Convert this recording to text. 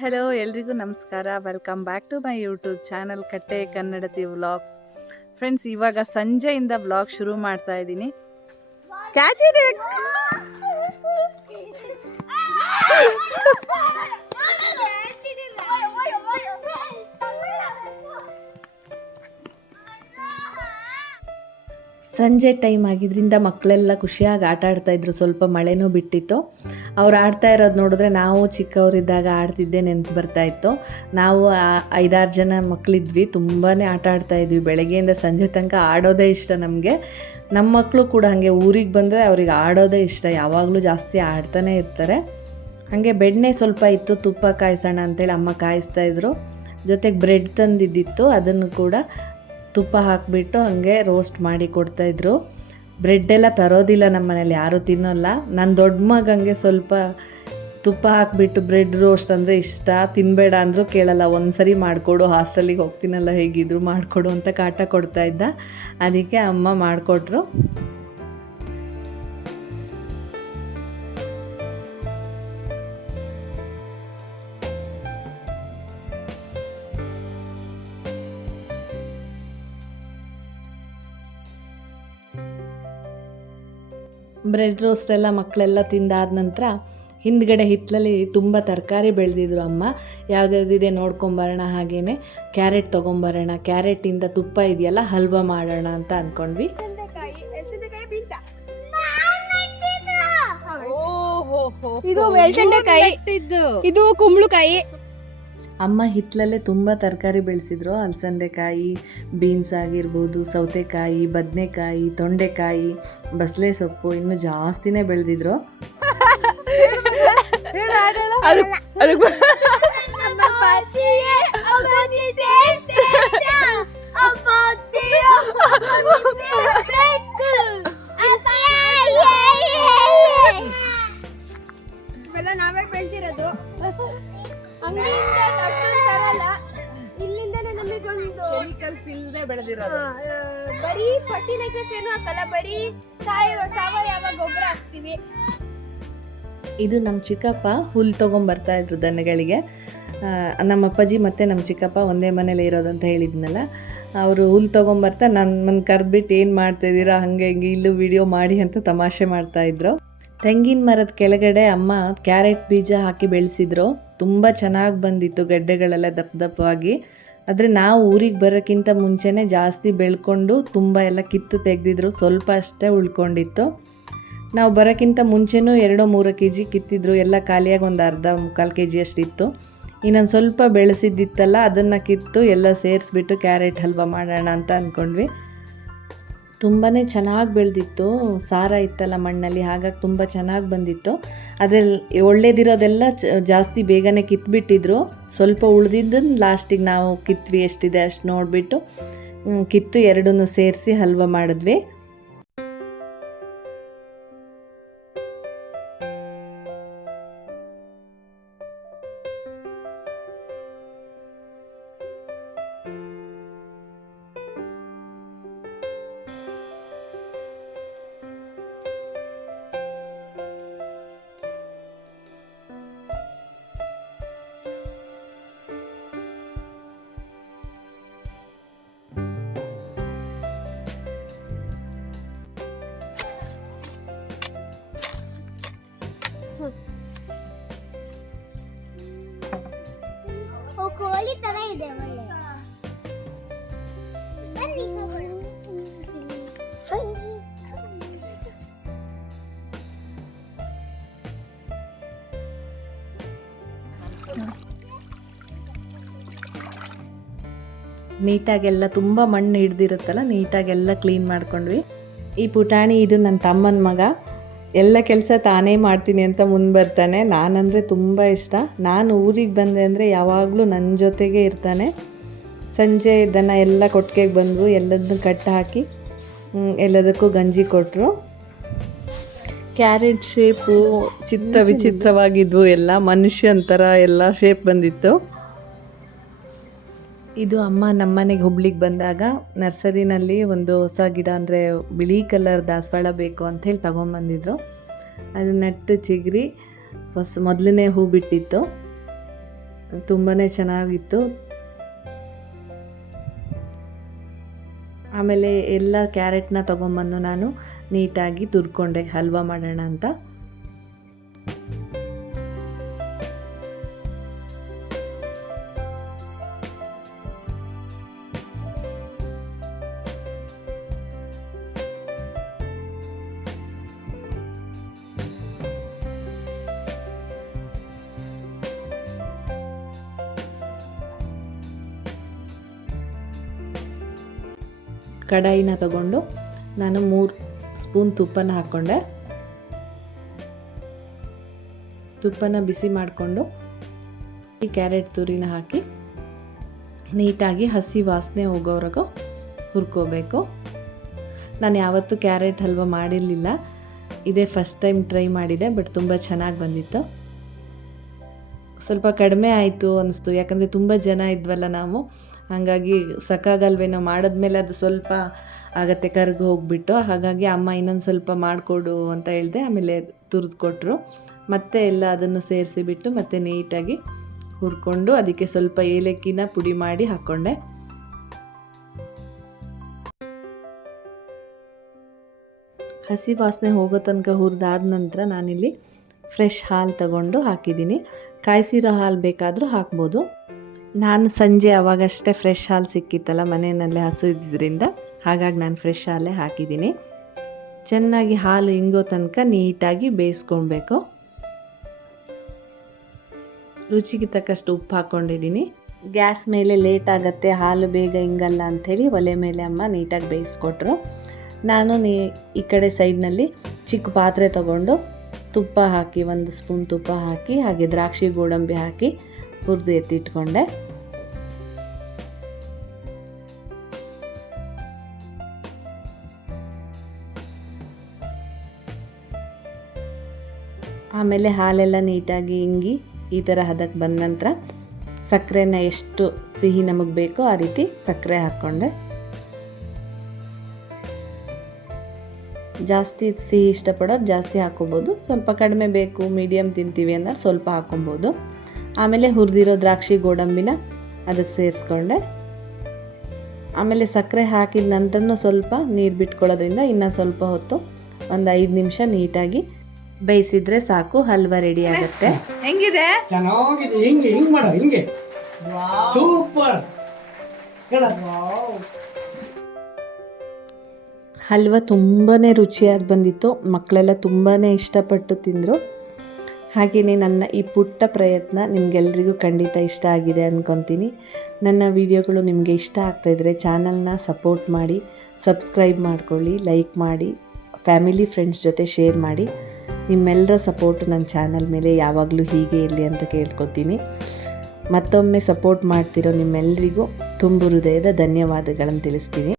Hello ಎಲ್ರಿಗೂ ನಮಸ್ಕಾರ. Welcome back to my YouTube channel Katte Kannadati vlogs friends ಇವಾಗ ಸಂಜೆಯಿಂದ ವ್ಲಾಗ್ ಶುರು ಮಾಡ್ತಾ ಇದ್ದೀನಿ. ಸಂಜೆ ಟೈಮ್ ಆಗಿದ್ರಿಂದ ಮಕ್ಕಳೆಲ್ಲ ಖುಷಿಯಾಗಿ ಆಟ ಆಡ್ತಾಯಿದ್ರು ಸ್ವಲ್ಪ ಮಳೆನೂ ಬಿಟ್ಟಿತ್ತು. ಅವ್ರು ಆಡ್ತಾ ಇರೋದು ನೋಡಿದ್ರೆ ನಾವು ಚಿಕ್ಕವರಿದ್ದಾಗ ಆಡ್ತಿದ್ದೆ ನೆನಪು ಬರ್ತಾ ಇತ್ತು. ನಾವು ಐದಾರು ಜನ ಮಕ್ಕಳಿದ್ವಿ ತುಂಬಾ ಆಟ ಆಡ್ತಾ ಇದ್ವಿ. ಬೆಳಗ್ಗೆಯಿಂದ ಸಂಜೆ ತನಕ ಆಡೋದೇ ಇಷ್ಟ ನಮಗೆ. ನಮ್ಮ ಮಕ್ಕಳು ಕೂಡ ಹಾಗೆ ಊರಿಗೆ ಬಂದರೆ ಅವ್ರಿಗೆ ಆಡೋದೇ ಇಷ್ಟ, ಯಾವಾಗಲೂ ಜಾಸ್ತಿ ಆಡ್ತಾನೆ ಇರ್ತಾರೆ. ಹಾಗೆ ಬೆಣ್ಣೆ ಸ್ವಲ್ಪ ಇತ್ತು, ತುಪ್ಪ ಕಾಯಿಸೋಣ ಅಂತೇಳಿ ಅಮ್ಮ ಕಾಯಿಸ್ತಾ ಇದ್ರು. ಜೊತೆಗೆ ಬ್ರೆಡ್ ತಂದಿದ್ದಿತ್ತು, ಅದನ್ನು ಕೂಡ ತುಪ್ಪ ಹಾಕಿಬಿಟ್ಟು ಹಾಗೆ ರೋಸ್ಟ್ ಮಾಡಿ ಕೊಡ್ತಾಯಿದ್ರು ಬ್ರೆಡ್ ಎಲ್ಲ ತರೋದಿಲ್ಲ ನಮ್ಮ ಮನೇಲಿ ಯಾರೂ ತಿನ್ನೋಲ್ಲ. ನನ್ನ ದೊಡ್ಡ ಮಗಂಗೆ ಸ್ವಲ್ಪ ತುಪ್ಪ ಹಾಕಿಬಿಟ್ಟು ಬ್ರೆಡ್ ರೋಸ್ಟ್ ಅಂದರೆ ಇಷ್ಟ. ತಿನ್ನಬೇಡ ಅಂದರೂ ಕೇಳಲ್ಲ ಒಂದು ಸರಿ ಮಾಡಿಕೊಡು, ಹಾಸ್ಟೆಲಿಗೆ ಹೋಗ್ತೀನಲ್ಲ, ಹೇಗಿದ್ರು ಮಾಡಿಕೊಡು ಅಂತ ಕಾಟ ಕೊಡ್ತಾ ಇದ್ದ. ಅದಕ್ಕೆ ಅಮ್ಮ ಮಾಡಿಕೊಟ್ರು. ಬ್ರೆಡ್ ರೋಸ್ಟ್ ಎಲ್ಲ ಮಕ್ಕಳೆಲ್ಲ ತಿಂದಾದ ನಂತರ ಹಿಂದ್ಗಡೆ ಹಿತ್ತಲಲ್ಲಿ ತುಂಬ ತರಕಾರಿ ಬೆಳೆದಿದ್ರು ಅಮ್ಮ. ಯಾವ್ದ್ಯಾವ್ದಿದೆ ನೋಡ್ಕೊಂಬರೋಣ ಹಾಗೇ ಕ್ಯಾರೆಟ್ ತೊಗೊಂಬರೋಣ ಕ್ಯಾರೆಟಿಂದ ತುಪ್ಪ ಇದೆಯಲ್ಲ ಹಲ್ವಾ ಮಾಡೋಣ ಅಂತ ಅಂದ್ಕೊಂಡ್ವಿ ಇದು ಕುಂಬಳಕಾಯಿ. ಅಮ್ಮ ಹಿತ್ತಲಲ್ಲೇ ತುಂಬ ತರಕಾರಿ ಬೆಳೆಸಿದ್ರು ಅಲಸಂದೆಕಾಯಿ ಬೀನ್ಸ್ ಆಗಿರ್ಬೋದು ಸೌತೆಕಾಯಿ ಬದನೆಕಾಯಿ ತೊಂಡೆಕಾಯಿ ಬಸಳೆ ಸೊಪ್ಪು ಇನ್ನೂ ಜಾಸ್ತಿನೇ ಬೆಳೆದಿದ್ರು ನಾವೇ ಬೆಳ್ದಿರೋದು ಇಲ್ಲಿಂದನೇ ನಮಗೊಂದು ಕೆಮಿಕಲ್ಸ್ ಇಲ್ಲದೆ ಬೆಳೆದಿರೋದು. ಆ, ಬರೀ ಫರ್ಟಿಲೈಸರ್ಸ್ ಏನು ಹಾಕಲ್ಲ ಬರೀ ಸಾವಯವ ಸಾವಯವ ಗೊಬ್ಬರ ಹಾಕ್ತೀವಿ. ಇದು ನಮ್ಮ ಚಿಕ್ಕಪ್ಪ ಹುಲ್ ತೊಗೊಂಬರ್ತಾ ಇದ್ರು ದನಗಳಿಗೆ. ನಮ್ಮ ಅಪ್ಪಾಜಿ ಮತ್ತು ನಮ್ಮ ಚಿಕ್ಕಪ್ಪ ಒಂದೇ ಮನೇಲಿ ಇರೋದು ಅಂತ ಹೇಳಿದ್ನಲ್ಲ. ಅವರು ಹುಲ್ ತೊಗೊಂಬರ್ತಾ ನನ್ನ ಕರೆದ್ಬಿಟ್ಟು ಏನು ಮಾಡ್ತಾಯಿದ್ದೀರಾ ಹಾಗೆ ಹಿಂಗೆ ಇಲ್ಲೂ ವಿಡಿಯೋ ಮಾಡಿ ಅಂತ ತಮಾಷೆ ಮಾಡ್ತಾಯಿದ್ರು ತೆಂಗಿನ ಮರದ ಕೆಳಗಡೆ ಅಮ್ಮ ಕ್ಯಾರೆಟ್ ಬೀಜ ಹಾಕಿ ಬೆಳೆಸಿದ್ರು. ತುಂಬ ಚೆನ್ನಾಗಿ ಬಂದಿತ್ತು ಗಡ್ಡೆಗಳೆಲ್ಲ ದಪ್ಪ ದಪ್ಪವಾಗಿ. ಆದರೆ ನಾವು ಊರಿಗೆ ಬರೋಕ್ಕಿಂತ ಮುಂಚೆನೇ ಜಾಸ್ತಿ ಬೆಳ್ಕೊಂಡು ತುಂಬ ಎಲ್ಲ ಕಿತ್ತು ತೆಗೆದಿದ್ರು, ಸ್ವಲ್ಪ ಅಷ್ಟೇ ಉಳ್ಕೊಂಡಿತ್ತು. ನಾವು ಬರೋಕ್ಕಿಂತ ಮುಂಚೆನೂ ಎರಡೋ ಮೂರು ಕೆ ಜಿ ಕಿತ್ತಿದ್ರು, ಎಲ್ಲ ಖಾಲಿಯಾಗಿ ಒಂದು ಅರ್ಧ ಮುಕ್ಕಾಲು ಕೆ ಜಿ ಅಷ್ಟಿತ್ತು ಇನ್ನೊಂದು ಸ್ವಲ್ಪ ಬೆಳೆಸಿದ್ದಿತ್ತಲ್ಲ, ಅದನ್ನು ಕಿತ್ತು ಎಲ್ಲ ಸೇರಿಸ್ಬಿಟ್ಟು ಕ್ಯಾರೆಟ್ ಹಲ್ವಾ ಮಾಡೋಣ ಅಂತ ಅಂದ್ಕೊಂಡ್ವಿ ತುಂಬಾ ಚೆನ್ನಾಗಿ ಬೆಳೆದಿತ್ತು. ಸಾರ ಇತ್ತಲ್ಲ ಮಣ್ಣಲ್ಲಿ, ಹಾಗಾಗಿ ತುಂಬ ಚೆನ್ನಾಗಿ ಬಂದಿತ್ತು. ಅದರಲ್ಲಿ ಒಳ್ಳೇದಿರೋದೆಲ್ಲ ಜಾಸ್ತಿ ಬೇಗನೆ ಕಿತ್ಬಿಟ್ಟಿದ್ರು. ಸ್ವಲ್ಪ ಉಳಿದಿದ್ದನ್ನು ಲಾಸ್ಟಿಗೆ ನಾವು ಕಿತ್ವಿ ಎಷ್ಟಿದೆ ಅಷ್ಟು ನೋಡಿಬಿಟ್ಟು ಕಿತ್ತು ಎರಡನ್ನೂ ಸೇರಿಸಿ ಹಲ್ವ ಮಾಡಿದ್ವಿ. ಕೋಳಿ ತರ ಇದೆ ನೀಟಾಗೆಲ್ಲ ತುಂಬ ಮಣ್ಣು ಹಿಡ್ದಿರುತ್ತಲ್ಲ, ನೀಟಾಗೆಲ್ಲ ಕ್ಲೀನ್ ಮಾಡ್ಕೊಂಡ್ವಿ. ಈ ಪುಟಾಣಿ, ಇದು ನನ್ನ ತಮ್ಮನ ಮಗ. ಎಲ್ಲ ಕೆಲಸ ತಾನೇ ಮಾಡ್ತೀನಿ ಅಂತ ಮುಂದೆ ಬರ್ತಾನೆ. ನಾನಂದರೆ ತುಂಬ ಇಷ್ಟ. ನಾನು ಊರಿಗೆ ಬಂದೆ ಅಂದರೆ ಯಾವಾಗಲೂ ನನ್ನ ಜೊತೆಗೆ ಇರ್ತಾನೆ. ಸಂಜೆ ದನ ಎಲ್ಲ ಕೊಟ್ಟಿಗೆಗೆ ಬಂದರು ಎಲ್ಲದನ್ನು ಕಟ್ಟು ಹಾಕಿ ಎಲ್ಲದಕ್ಕೂ ಗಂಜಿ ಕೊಟ್ಟರು ಕ್ಯಾರೆಟ್ ಶೇಪು ಚಿತ್ರ ವಿಚಿತ್ರವಾಗಿದ್ವು ಎಲ್ಲ ಮನುಷ್ಯನ ಥರ ಎಲ್ಲ ಶೇಪ್ ಬಂದಿತ್ತು. ಇದು ಅಮ್ಮ ನಮ್ಮನೆಗೆ ಹುಬ್ಳಿಗೆ ಬಂದಾಗ ನರ್ಸರಿನಲ್ಲಿ ಒಂದು ಹೊಸ ಗಿಡ, ಅಂದರೆ ಬಿಳಿ ಕಲರ್ ದಾಸವಾಳ ಬೇಕು ಅಂಥೇಳಿ ತೊಗೊಂಬಂದಿದ್ರು. ಅದು ನೆಟ್ಟು ಚಿಗುರಿ, ಹೊಸ ಮೊದಲನೇ ಹೂ ಬಿಟ್ಟಿತ್ತು. ತುಂಬಾ ಚೆನ್ನಾಗಿತ್ತು. ಆಮೇಲೆ ಎಲ್ಲ ಕ್ಯಾರೆಟ್ನ ತೊಗೊಂಬಂದು ನಾನು ನೀಟಾಗಿ ತುರ್ಕೊಂಡೆ, ಹಲ್ವಾ ಮಾಡೋಣ ಅಂತ. ಕಡಾಯಿನ ತಗೊಂಡು ನಾನು ಮೂರು ಸ್ಪೂನ್ ತುಪ್ಪನ ಹಾಕ್ಕೊಂಡೆ. ತುಪ್ಪನ ಬಿಸಿ ಮಾಡಿಕೊಂಡು ಈ ಕ್ಯಾರೆಟ್ ತುರಿನ ಹಾಕಿ ನೀಟಾಗಿ ಹಸಿ ವಾಸನೆ ಹೋಗೋವರೆಗೂ ಹುರ್ಕೋಬೇಕು. ನಾನು ಯಾವತ್ತೂ ಕ್ಯಾರೆಟ್ ಹಲ್ವ ಮಾಡಿರಲಿಲ್ಲ. ಇದೇ ಫಸ್ಟ್ ಟೈಮ್ ಟ್ರೈ ಮಾಡಿದೆ, ಬಟ್ ತುಂಬ ಚೆನ್ನಾಗಿ ಬಂದಿತ್ತು. ಸ್ವಲ್ಪ ಕಡಿಮೆ ಆಯಿತು ಅನಿಸ್ತು. ಯಾಕಂದರೆ ತುಂಬ ಜನ ಇದ್ವಲ್ಲ ನಾವು ಹಾಗಾಗಿ ಸಕ್ಕಾಗಲ್ವೇನೋ ಮಾಡಿದ್ಮೇಲೆ ಅದು ಸ್ವಲ್ಪ ಆಗತ್ತೆ ಕರ್ಗಿ ಹೋಗ್ಬಿಟ್ಟು. ಹಾಗಾಗಿ ಅಮ್ಮ ಇನ್ನೊಂದು ಸ್ವಲ್ಪ ಮಾಡಿಕೊಡು ಅಂತ ಹೇಳಿದೆ, ಆಮೇಲೆ ತುರಿದು ಕೊಟ್ಟರು ಮತ್ತೆ ಎಲ್ಲ ಅದನ್ನು ಸೇರಿಸಿಬಿಟ್ಟು ಮತ್ತೆ ನೀಟಾಗಿ ಹುರ್ಕೊಂಡು ಅದಕ್ಕೆ ಸ್ವಲ್ಪ ಏಲಕ್ಕಿನ ಪುಡಿ ಮಾಡಿ ಹಾಕ್ಕೊಂಡೆ ಹಸಿ ವಾಸನೆ ಹೋಗೋ ತನಕ ಹುರಿದಾದ ನಂತರ ನಾನಿಲ್ಲಿ ಫ್ರೆಶ್ ಹಾಲು ತಗೊಂಡು ಹಾಕಿದ್ದೀನಿ. ಕಾಯಿಸಿರೋ ಹಾಲು ಬೇಕಾದರೂ ಹಾಕ್ಬೋದು. ನಾನು ಸಂಜೆ ಅವಾಗಷ್ಟೇ ಫ್ರೆಶ್ ಹಾಲು ಸಿಕ್ಕಿತ್ತಲ್ಲ, ಮನೆಯಲ್ಲೇ ಹಸು ಇದ್ದಿದ್ದರಿಂದ ಹಾಗಾಗಿ ನಾನು ಫ್ರೆಶ್ ಹಾಲೇ ಹಾಕಿದ್ದೀನಿ. ಚೆನ್ನಾಗಿ ಹಾಲು ಹಿಂಗೋ ತನಕ ನೀಟಾಗಿ ಬೇಯಿಸ್ಕೊಳ್ಬೇಕು. ರುಚಿಗೆ ತಕ್ಕಷ್ಟು ಉಪ್ಪು ಹಾಕ್ಕೊಂಡಿದ್ದೀನಿ. ಗ್ಯಾಸ್ ಮೇಲೆ ಲೇಟ್ ಆಗುತ್ತೆ, ಹಾಲು ಬೇಗ ಹಿಂಗಲ್ಲ ಅಂಥೇಳಿ ಒಲೆ ಮೇಲೆ ಅಮ್ಮ ನೀಟಾಗಿ ಬೇಯಿಸ್ಕೊಟ್ರು. ನಾನು ನೀ ಈ ಕಡೆ ಸೈಡ್ನಲ್ಲಿ ಚಿಕ್ಕ ಪಾತ್ರೆ ತಗೊಂಡು ತುಪ್ಪ ಹಾಕಿ, ಒಂದು ಸ್ಪೂನ್ ತುಪ್ಪ ಹಾಕಿ, ಹಾಗೆ ದ್ರಾಕ್ಷಿ ಗೋಡಂಬಿ ಹಾಕಿ ಹುರಿದು ಎತ್ತಿಟ್ಕೊಂಡೆ. ಆಮೇಲೆ ಹಾಲೆಲ್ಲ ನೀಟಾಗಿ ಇಂಗಿ ಈ ಥರ ಹದಕ್ಕೆ ಬಂದ ನಂತರ ಸಕ್ಕರೆನ ಎಷ್ಟು ಸಿಹಿ ನಮಗೆ ಬೇಕೋ ಆ ರೀತಿ ಸಕ್ಕರೆ ಹಾಕ್ಕೊಂಡೆ. ಜಾಸ್ತಿ ಸಿಹಿ ಇಷ್ಟಪಡೋರು ಜಾಸ್ತಿ ಹಾಕ್ಕೊಬೋದು. ಸ್ವಲ್ಪ ಕಡಿಮೆ ಬೇಕು ಮೀಡಿಯಮ್ ತಿಂತೀವಿ ಅಂದ್ರೆ ಸ್ವಲ್ಪ ಹಾಕ್ಕೊಬೋದು. ಆಮೇಲೆ ಹುರಿದಿರೋ ದ್ರಾಕ್ಷಿ ಗೋಡಂಬಿನ ಅದಕ್ಕೆ ಸೇರಿಸ್ಕೊಂಡೆ. ಆಮೇಲೆ ಸಕ್ಕರೆ ಹಾಕಿದ ನಂತರನೂ ಸ್ವಲ್ಪ ನೀರು ಬಿಟ್ಕೊಳ್ಳೋದ್ರಿಂದ ಇನ್ನೂ ಸ್ವಲ್ಪ ಹೊತ್ತು ಒಂದು ಐದು ನಿಮಿಷ ನೀಟಾಗಿ ಬೇಯಿಸಿದ್ರೆ ಸಾಕು ಹಲ್ವ ರೆಡಿ ಆಗುತ್ತೆ. ಹೆಂಗಿದೆ? ಚೆನ್ನಾಗಿದೆ ಹಿಂಗೆ ಹಿಂಗೆ ಮಾಡ ಹಿಂಗೆ. ಸೂಪರ್ ಹೇಳ. ಹಲ್ವ ತುಂಬಾ ರುಚಿಯಾಗಿ ಬಂದಿತ್ತು. ಮಕ್ಕಳೆಲ್ಲ ತುಂಬಾ ಇಷ್ಟಪಟ್ಟು ತಿಂದರು. ಹಾಗೆಯೇ ನನ್ನ ಈ ಪುಟ್ಟ ಪ್ರಯತ್ನ ನಿಮಗೆಲ್ಲರಿಗೂ ಖಂಡಿತ ಇಷ್ಟ ಆಗಿದೆ ಅಂದ್ಕೊತೀನಿ ನನ್ನ ವಿಡಿಯೋಗಳು ನಿಮಗೆ ಇಷ್ಟ ಆಗ್ತಾಯಿದ್ರೆ ಚಾನಲ್ನ ಸಪೋರ್ಟ್ ಮಾಡಿ, ಸಬ್ಸ್ಕ್ರೈಬ್ ಮಾಡ್ಕೊಳ್ಳಿ, ಲೈಕ್ ಮಾಡಿ, ಫ್ಯಾಮಿಲಿ ಫ್ರೆಂಡ್ಸ್ ಜೊತೆ ಶೇರ್ ಮಾಡಿ. ನಿಮ್ಮೆಲ್ಲರ ಸಪೋರ್ಟ್ ನನ್ನ ಚಾನಲ್ ಮೇಲೆ ಯಾವಾಗಲೂ ಹೀಗೆ ಇರಲಿ ಅಂತ ಕೇಳ್ಕೊತೀನಿ ಮತ್ತೊಮ್ಮೆ ಸಪೋರ್ಟ್ ಮಾಡ್ತಿರೋ ನಿಮ್ಮೆಲ್ಲರಿಗೂ ತುಂಬು ಹೃದಯದ ಧನ್ಯವಾದಗಳನ್ನು ತಿಳಿಸ್ತೀನಿ.